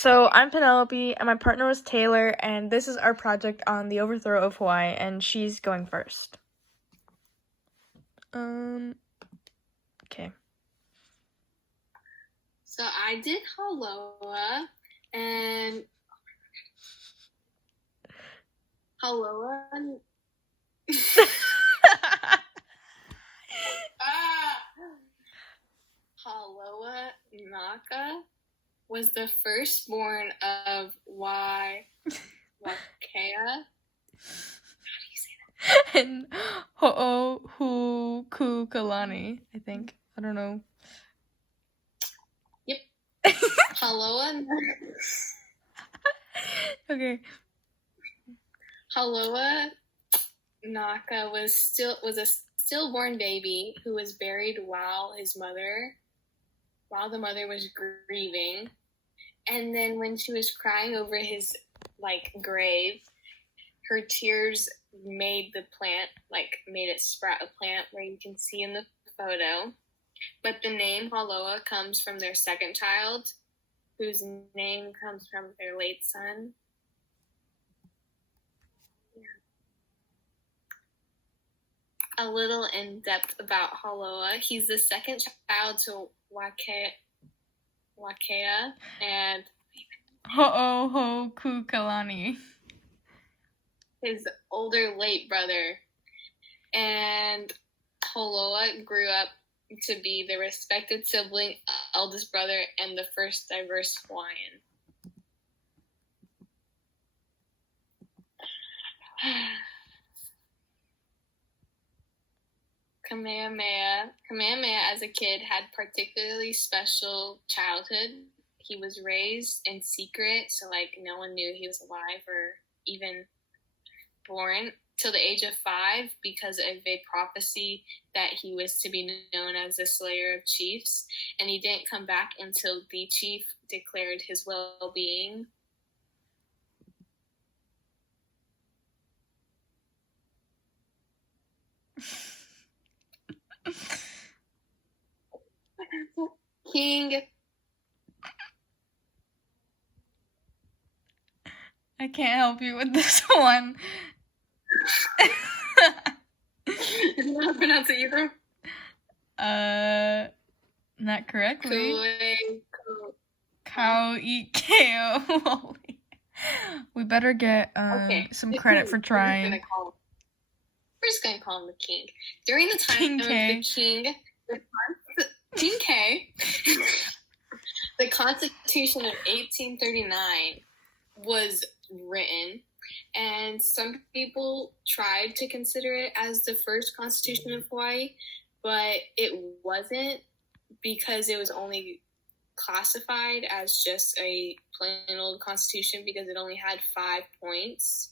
So I'm Penelope, and my partner was Taylor, and this is our project on the overthrow of Hawaii, and she's going first. Okay. So I did Haloa, and Haloa. Haloa Naka was the firstborn of Waikea. And Ho'ohukukalani, I think. I don't know. Yep. Haloa. Okay. Haloa Naka was a stillborn baby who was buried while the mother was grieving. And then when she was crying over his grave, her tears made it sprout a plant where you can see in the photo. But the name Haloa comes from their second child, whose name comes from their late son. A little in depth about Haloa. He's the second child to Wakea and Ho'ohukukalani, his older late brother. And Haloa grew up to be the respected sibling, eldest brother, and the first diverse Hawaiian. Kamehameha as a kid had particularly special childhood. He was raised in secret, so no one knew he was alive or even born till the age of 5 because of a prophecy that he was to be known as the slayer of chiefs, and he didn't come back until the chief declared his well-being. King. I can't help you with this one. Did not pronounce it either. Not correctly. Kauikeo. We better get some credit for trying. We're just gonna call him the king. During the time of the king, King K, the Constitution of 1839 was written, and some people tried to consider it as the first Constitution of Hawaii, but it wasn't because it was only classified as just a plain old Constitution because it only had 5 points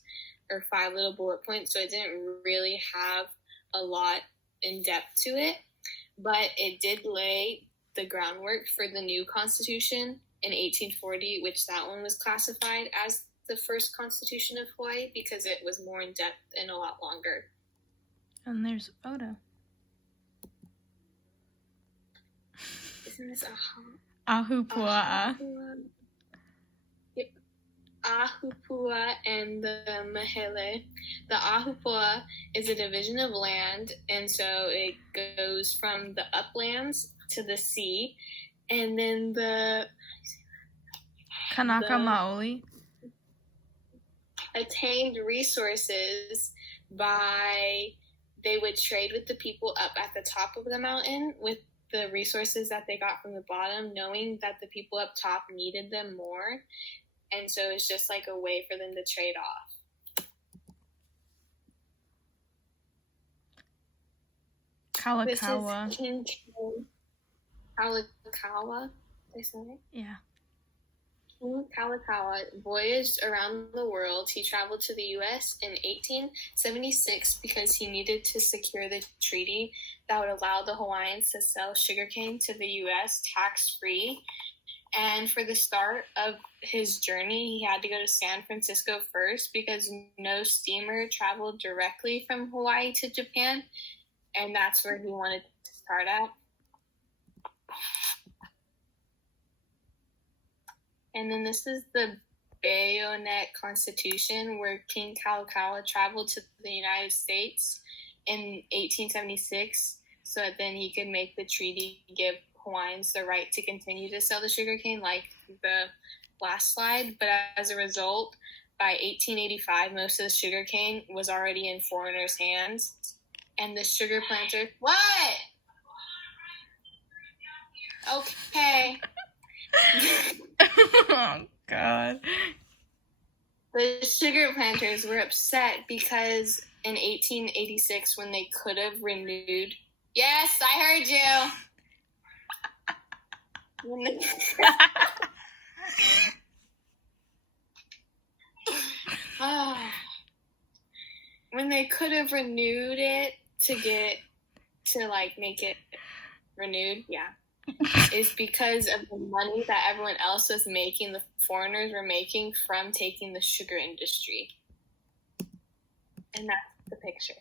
or 5 little bullet points, so it didn't really have a lot in depth to it, but it did lay the groundwork for the new Constitution in 1840, which that one was classified as the first Constitution of Hawaii because it was more in depth and a lot longer. And there's Oda. Isn't this Ahupua'a? Yep. Ahupua and the Mahele. The Ahupua is a division of land, and so it goes from the uplands to the sea, and then the Kanaka Maoli attained resources by they would trade with the people up at the top of the mountain with the resources that they got from the bottom, knowing that the people up top needed them more, and so it's just like a way for them to trade off. Kalakaua. This is King Kalakaua, did I say it? Yeah. King Kalakaua voyaged around the world. He traveled to the U.S. in 1876 because he needed to secure the treaty that would allow the Hawaiians to sell sugarcane to the U.S. tax-free. And for the start of his journey, he had to go to San Francisco first because no steamer traveled directly from Hawaii to Japan, and that's where he wanted to start at. And then this is the Bayonet Constitution, where King Kalakaua traveled to the United States in 1876 so that then he could make the treaty give Hawaiians the right to continue to sell the sugarcane like the last slide. But as a result, by 1885, most of the sugarcane was already in foreigners' hands. And the sugar planters... What? Okay. Oh, God. The sugar planters were upset because in 1886, when they could have renewed... Yes, I heard you! When they could have renewed it make it renewed, is because of the money that everyone else was making, the foreigners were making from taking the sugar industry. And that's the picture.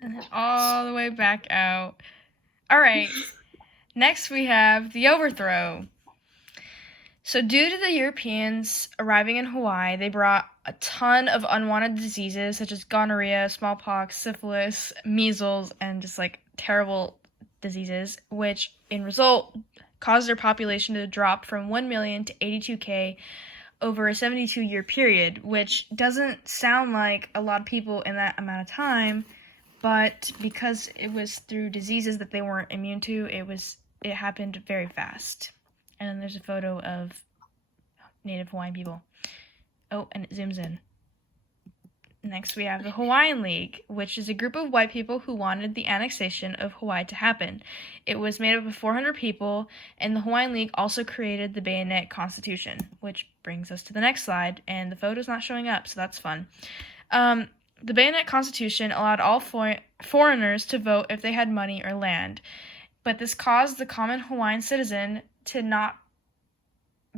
And then all the way back out. All right. Next we have the overthrow. So due to the Europeans arriving in Hawaii, they brought a ton of unwanted diseases such as gonorrhea, smallpox, syphilis, measles, and just like terrible diseases, which in result caused their population to drop from 1 million to 82K over a 72-year period, which doesn't sound like a lot of people in that amount of time, but because it was through diseases that they weren't immune to, it happened very fast. And then there's a photo of Native Hawaiian people. Oh, and it zooms in. Next, we have the Hawaiian League, which is a group of white people who wanted the annexation of Hawaii to happen. It was made up of 400 people, and the Hawaiian League also created the Bayonet Constitution, which brings us to the next slide, and the photo's not showing up, so that's fun. The Bayonet Constitution allowed all foreigners to vote if they had money or land, but this caused the common Hawaiian citizen to not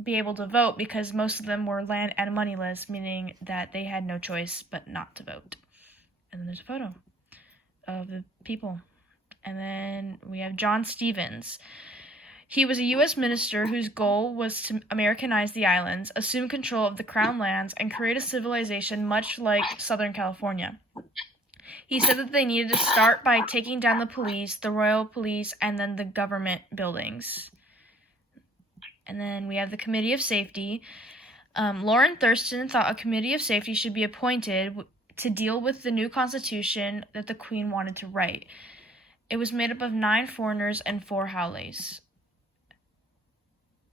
be able to vote because most of them were land and moneyless, meaning that they had no choice but not to vote. And then there's a photo of the people. And then we have John Stevens. He was a U.S. minister whose goal was to Americanize the islands, assume control of the crown lands, and create a civilization much like Southern California. He said that they needed to start by taking down the police, the royal police, and then the government buildings. And then we have the Committee of Safety. Lauren Thurston thought a Committee of Safety should be appointed to deal with the new constitution that the Queen wanted to write. It was made up of 9 foreigners and 4 Howleys.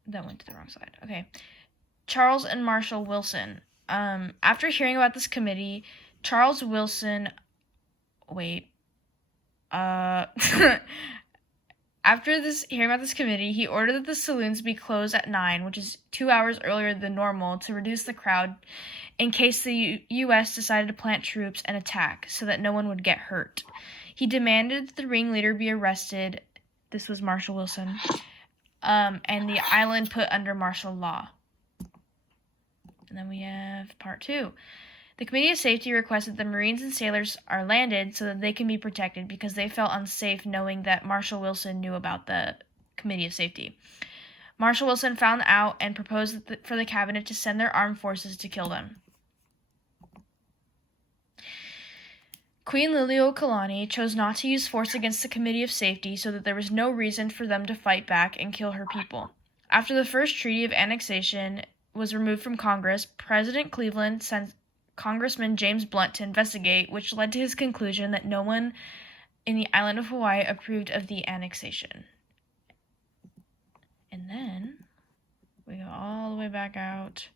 That went to the wrong side. Okay. Charles and Marshall Wilson. After hearing about this committee, Charles Wilson... After hearing about this committee, he ordered that the saloons be closed at 9, which is 2 hours earlier than normal, to reduce the crowd in case the U.S. decided to plant troops and attack, so that no one would get hurt. He demanded that the ringleader be arrested. This was Marshall Wilson. And the island put under martial law. And then we have part 2. The Committee of Safety requested the Marines and sailors are landed so that they can be protected because they felt unsafe knowing that Marshall Wilson knew about the Committee of Safety. Marshall Wilson found out and proposed for the cabinet to send their armed forces to kill them. Queen Liliuokalani chose not to use force against the Committee of Safety so that there was no reason for them to fight back and kill her people. After the first treaty of annexation was removed from Congress, President Cleveland sent Congressman James Blunt to investigate, which led to his conclusion that no one in the island of Hawaii approved of the annexation. And then we go all the way back out,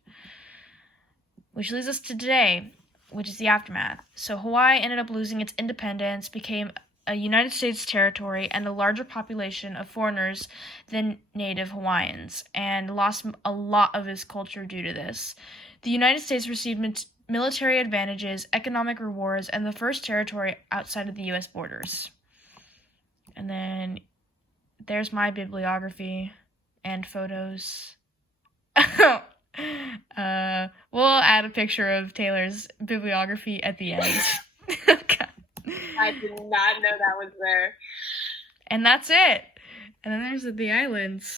which leads us to today, which is the aftermath. So Hawaii ended up losing its independence, became a United States territory, and a larger population of foreigners than native Hawaiians, and lost a lot of its culture due to this. The United States received military advantages, economic rewards, and the first territory outside of the U.S. borders. And then there's my bibliography and photos. We'll add a picture of Taylor's bibliography at the end. I did not know that was there. And that's it. And then there's the islands.